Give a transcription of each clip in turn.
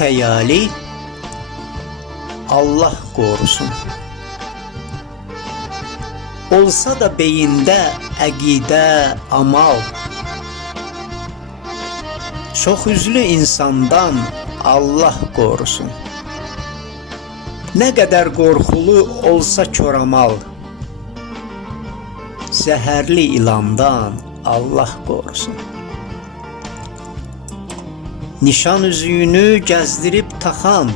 xəyali, Allah qorusun. Olsa da beyində əqidə, amal, çox üzlü insandan Allah qorusun. Nə qədər qorxulu olsa koramal, zəhərli ilandan Allah qorusun. Nişan üzüyünü gəzdirib taxan,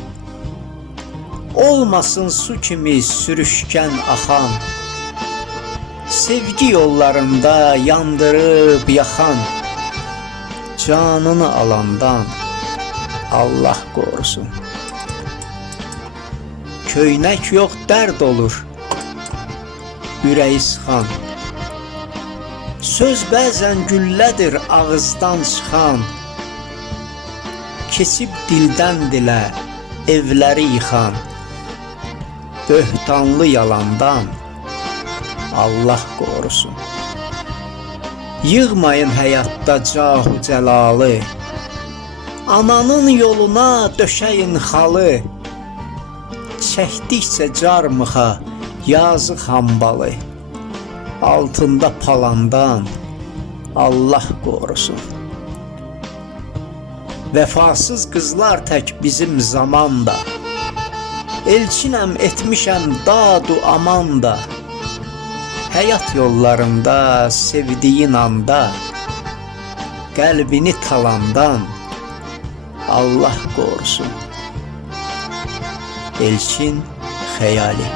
olmasın su kimi sürüşkən axan, sevgi yollarında yandırıb yaxan, canını alandan Allah qorusun. Köynək yox dərd olur, ürəyi sıxan, söz bəzən güllədir ağızdan çıxan, keçib dildən dilə evləri yıxan, böhtanlı yalandan Allah qorusun. Yığmayın həyatda cahu cəlalı, ananın yoluna döşəyin xalı, çəkdikcə carmıxa yazıq hambalı, altında palandan Allah qorusun. Vəfasız qızlar tək bizim zamanda, elçinəm etmişəm dadu amanda, həyat yollarında sevdiyin anda, qəlbini talandan Allah qorusun. Elçin Xəyali.